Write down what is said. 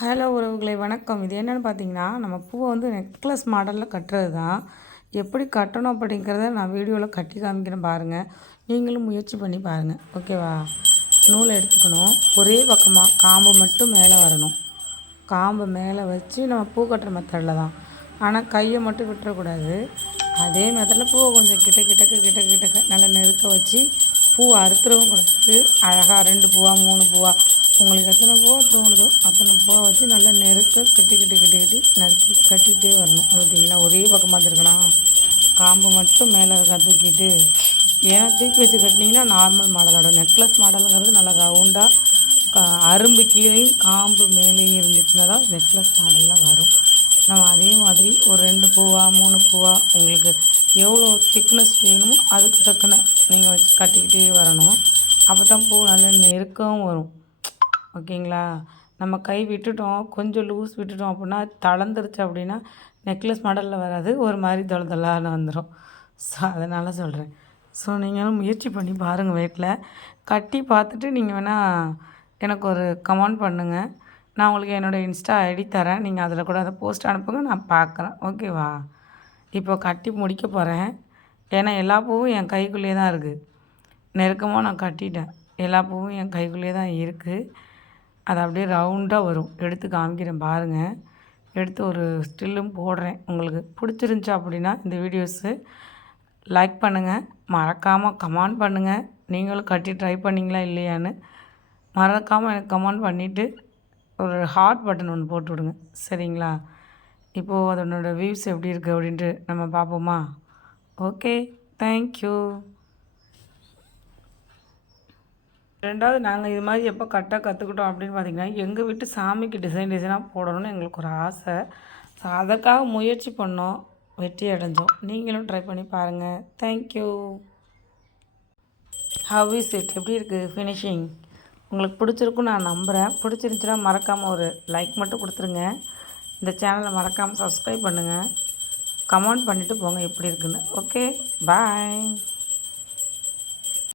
Hello உறவுகளே வணக்கம். இது என்னென்னு பார்த்தீங்கன்னா, நம்ம பூவை வந்து நெக்லஸ் மாடலில் கட்டுறது தான். எப்படி கட்டணும் அப்படிங்கிறத நான் வீடியோவில் கட்டி காமிக்கிறேன் பாருங்கள். நீங்களும் முயற்சி பண்ணி பாருங்கள். ஓகேவா? நூலை எடுத்துக்கணும். ஒரே பக்கமாக காம்பு மட்டும் மேலே வரணும். காம்பை மேலே வச்சு நம்ம பூ கட்டுற மெத்தடில் தான். ஆனால் கையை மட்டும் விட்டுறக்கூடாது. அதே மெத்தடில் பூவை கொஞ்சம் கிட்டக்க நல்லா நெருக்க வச்சு பூவை அறுத்துறவும் கூடாது. அழகாக 2 பூவா 3 பூவா உங்களுக்கு எத்தனை பூவா தோணுதோ அத்தனை பூவை வச்சு நல்லா நெருக்க கட்டி நறுக்கி கட்டிகிட்டே வரணும். ஓகேங்களா? ஒரே பக்கமாக இருக்கணும். காம்பு மட்டும் மேலே இருக்கா தூக்கிட்டு, ஏன்னா தூக்கி வச்சு கட்டினீங்கன்னா நார்மல் மாடலோட நெக்லஸ் மாடலுங்கிறது நல்லா ரவுண்டாக அரும்பு கீழேயும் காம்பு மேலேயும் இருந்துச்சுன்னா தான் நெக்லஸ் மாடலில் வரும். நம்ம அதே மாதிரி ஒரு 2 பூவா 3 பூவா உங்களுக்கு எவ்வளோ திக்னஸ் வேணுமோ அதுக்கு தக்கன நீங்கள் வச்சு கட்டிக்கிட்டே வரணும். அப்போ தான் பூ நல்லா நெருக்கவும் வரும். ஓகேங்களா? நம்ம கை விட்டுட்டோம், கொஞ்சம் லூஸ் விட்டுட்டோம் அப்படின்னா தளர்ந்துருச்சு அப்படின்னா நெக்லஸ் மாடலில் வராது, ஒரு மாதிரி தொளதொளான்னு வந்துடும். ஸோ அதனால் சொல்கிறேன். ஸோ நீங்களும் முயற்சி பண்ணி பாருங்கள். வீட்டில் கட்டி பார்த்துட்டு நீங்கள் வேணால் எனக்கு ஒரு கமெண்ட் பண்ணுங்கள். நான் உங்களுக்கு என்னோடய இன்ஸ்டா ஐடி தரேன். நீங்கள் அதில் கூட அதை போஸ்ட் அனுப்புங்க, நான் பார்க்குறேன். ஓகேவா? இப்போ கட்டி முடிக்க போகிறேன். ஏன்னா எல்லா பூவும் என் கைக்குள்ளேயே தான் இருக்குது. நெருக்கமாக நான் கட்டிட்டேன். எல்லா பூவும் என் கைக்குள்ளேயே தான் இருக்குது. அது அப்படியே ரவுண்டாக வரும். எடுத்து காமிக்கிறேன் பாருங்கள். எடுத்து ஒரு ஸ்டில்லும் போடுறேன். உங்களுக்கு பிடிச்சிருந்துச்சி அப்படின்னா இந்த வீடியோஸு லைக் பண்ணுங்கள். மறக்காமல் கமெண்ட் பண்ணுங்கள். நீங்களும் கட்டி ட்ரை பண்ணிங்களா இல்லையான்னு மறக்காமல் எனக்கு கமெண்ட் பண்ணிவிட்டு ஒரு ஹார்ட் பட்டன் ஒன்று போட்டு விடுங்க. சரிங்களா? இப்போது அதனோட வியூஸ் எப்படி இருக்குது அப்படின்ட்டு நம்ம பார்ப்போமா? Okay, thank you. 2வது நாங்கள் இது மாதிரி எப்போ கற்றுக்கிட்டோம் அப்படின்னு பார்த்திங்கன்னா, எங்கள் வீட்டு சாமிக்கு டிசைனாக போடணும்னு எங்களுக்கு ஒரு ஆசை. ஸோ அதற்காக முயற்சி பண்ணோம், வெற்றி அடைஞ்சோம். நீங்களும் ட்ரை பண்ணி பாருங்கள். தேங்க்யூ. How is it? எப்படி இருக்குது ஃபினிஷிங்? உங்களுக்கு பிடிச்சிருக்குன்னு நான் நம்புகிறேன். பிடிச்சிருந்துச்சுன்னா மறக்காமல் ஒரு லைக் மட்டும் கொடுத்துருங்க. இந்த சேனலை மறக்காமல் சப்ஸ்கிரைப் பண்ணுங்கள். கமெண்ட் பண்ணிவிட்டு போங்க எப்படி இருக்குன்னு. ஓகே, பாய்.